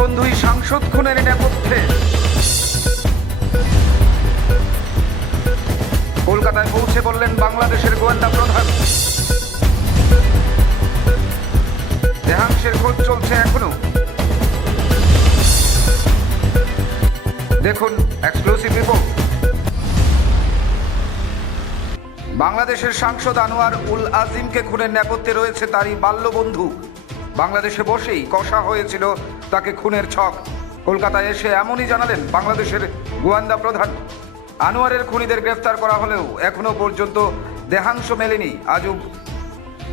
বন্ধুই সাংসদ খুনের নেপথ্যে। কলকাতায় পৌঁছে বললেন বাংলাদেশের গোয়েন্দা প্রধান। দেহাংশের খোঁজ চলছে এখনও। দেখুন এক্সক্লুসিভ রিপোর্ট বাংলাদেশের সাংসদ আনোয়ার উল আজিমকে খুনের নেপথ্যে রয়েছে তারই বাল্যবন্ধু। বাংলাদেশে বসেই কষা হয়েছিল তাকে খুনের ছক। কলকাতায় এসে এমনই জানালেন বাংলাদেশের গোয়েন্দা প্রধান। আনোয়ারের খুনিদের গ্রেফতার করা হলেও এখনও পর্যন্ত দেহাংশ মেলেনি আজব।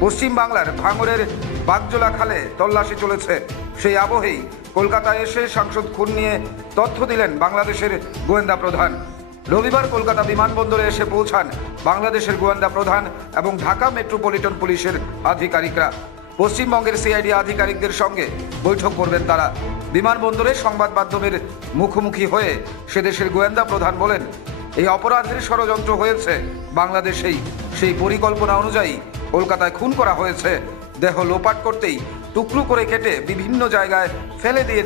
পশ্চিম বাংলার ভাঙরের বাগজোলা খালে তল্লাশি চলেছে। সেই আবহেই কলকাতায় এসে সাংসদ খুন নিয়ে তথ্য দিলেন বাংলাদেশের গোয়েন্দা প্রধান। রবিবার কলকাতা বিমানবন্দরে এসে পৌঁছান বাংলাদেশের গোয়েন্দা প্রধান এবং ঢাকা মেট্রোপলিটন পুলিশের আধিকারিকরা। পশ্চিমবঙ্গের সিআইডি আধিকারিকদের সঙ্গে বৈঠক করবেন তারা। বিমানবন্দরে সংবাদ মাধ্যমের মুখোমুখি হয়ে সে দেশের গোয়েন্দা প্রধান বলেন, এই অপরাধের ষড়যন্ত্র হয়েছে বাংলাদেশেই। সেই পরিকল্পনা অনুযায়ী কলকাতায় খুন করা হয়েছে। দেহ লোপাট করতেই টুকরো করে কেটে বিভিন্ন জায়গায় ফেলে দিয়ে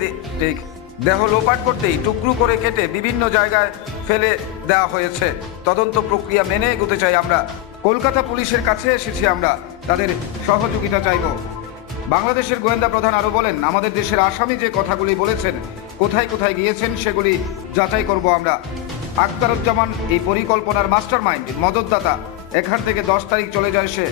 দেহ লোপাট করতেই টুকরো করে কেটে বিভিন্ন জায়গায় ফেলে দেওয়া হয়েছে। তদন্ত প্রক্রিয়া মেনে এগোতে চাই আমরা। কলকাতা পুলিশের কাছে এসেছি আমরা। তাদের সহযোগিতা চাইব। বাংলাদেশের গোয়েন্দা প্রধান আরও বলেন, আমাদের দেশের আসামি যে কথাগুলি বলেছেন, কোথায় কোথায় গিয়েছেন, সেগুলি যাচাই করব আমরা। আখতারুজ্জামান এই পরিকল্পনার মাস্টার মাইন্ড মদতদাতা। এখান থেকে দশ তারিখ চলে যায় সে।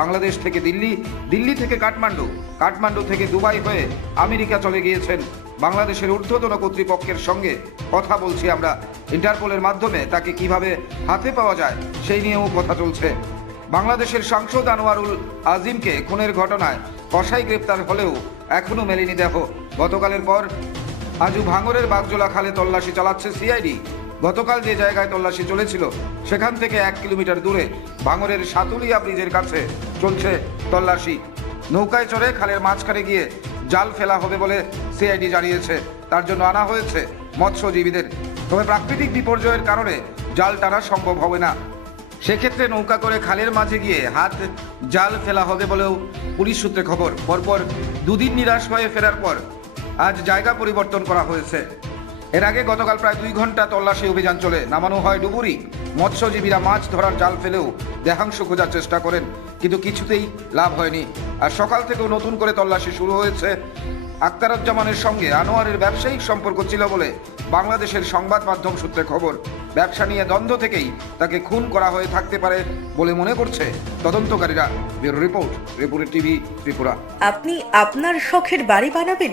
বাংলাদেশ থেকে দিল্লি দিল্লি থেকে কাঠমান্ডু কাঠমান্ডু থেকে দুবাই হয়ে আমেরিকা চলে গিয়েছেন। বাংলাদেশের ঊর্ধ্বতন কর্তৃপক্ষের সঙ্গে কথা বলছি আমরা। ইন্টারপোলের মাধ্যমে তাকে কীভাবে হাতে পাওয়া যায়, সেই নিয়েও কথা চলছে। বাংলাদেশের সাংসদ আনোয়ারুল আজিমকে খুনের ঘটনায় কসাই গ্রেপ্তার হলেও এখনও মেলেনি দেহ। গতকালের পর আজু ভাঙরের বাগজোলা খালে তল্লাশি চালাচ্ছে সিআইডি। গতকাল যে জায়গায় তল্লাশি চলেছিল, সেখান থেকে এক কিলোমিটার দূরে ভাঙরের সাতুলিয়া ব্রিজের কাছে চলছে তল্লাশি। নৌকায় চড়ে খালের মাঝখানে গিয়ে জাল ফেলা হবে বলে সিআইডি জানিয়েছে। তার জন্য আনা হয়েছে মৎস্যজীবীদের। তবে প্রাকৃতিক বিপর্যয়ের কারণে জাল টানা সম্ভব হবে না। সেক্ষেত্রে নৌকা করে খালের মাঝে গিয়ে হাত জাল ফেলা হবে বলেও পুলিশ সূত্রে খবর। পরপর দুদিন নিরাশ হয়ে ফেরার পর আজ জায়গা পরিবর্তন করা হয়েছে। এর আগে গতকাল প্রায় দুই ঘণ্টা তল্লাশি অভিযান চলে। নামানো হয় ডুবুরি। মৎস্যজীবীরা মাছ ধরার জাল ফেলেও দেহাংশ খোঁজার চেষ্টা করেন, কিন্তু কিছুতেই লাভ হয়নি। আর সকাল থেকেও নতুন করে তল্লাশি শুরু হয়েছে আক্তারুজ্জামানের সঙ্গে। আনোয়ারের ব্যবসায়িক সম্পর্ক ছিল বলে বাংলাদেশের সংবাদ মাধ্যম সূত্রে খবর, ব্যবসা নিয়ে দ্বন্দ্ব থেকেই তাকে খুন করা হয়ে থাকতে পারে বলে মনে করছে তদন্তকারীরা। Report, Tripura TV, Tripura. আপনি আপনার শখের বাড়ি বানাবেন?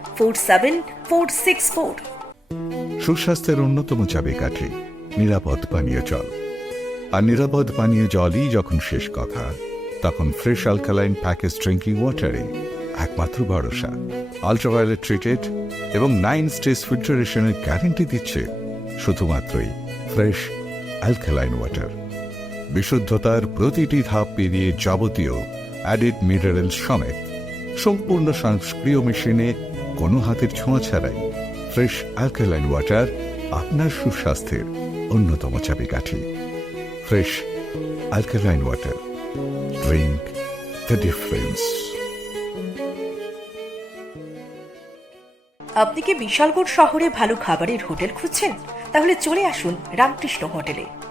সুস্বাস্থ্যের অন্যতম চাবিকাঠি, নিরাপদ পানীয় জল। আর নিরাপদ পানীয় জলই যখন শেষ কথা, তখন ফ্রেশ অ্যালকালাইন প্যাকেজ ড্রিঙ্কিং ওয়াটারে একমাত্র ভরসা। আলট্রাভায়োলেট ট্রিটেড এবং নাইন স্টেজ ফিল্টারেশনের গ্যারেন্টি দিচ্ছে শুধুমাত্রই ফ্রেশ অ্যালকালাইন ওয়াটার। বিশুদ্ধতার প্রতিটি ধাপ পেরিয়ে যাবতীয় অ্যাডিড মিনারেল সমেত সম্পূর্ণ সংস্ক্রিয় মেশিনে কোনো হাতের ছোঁয়া ছাড়াই ফ্রেশ অ্যালকালাইন ওয়াটার আপনার সুস্বাস্থ্যের অন্যতম চাবিকাঠি। Fresh alkaline water. Drink the difference আপনি কি বিশালগড় শহরে ভালো খাবারের হোটেল খুঁজছেন? তাহলে চলে আসুন রামকৃষ্ণ হোটেলে।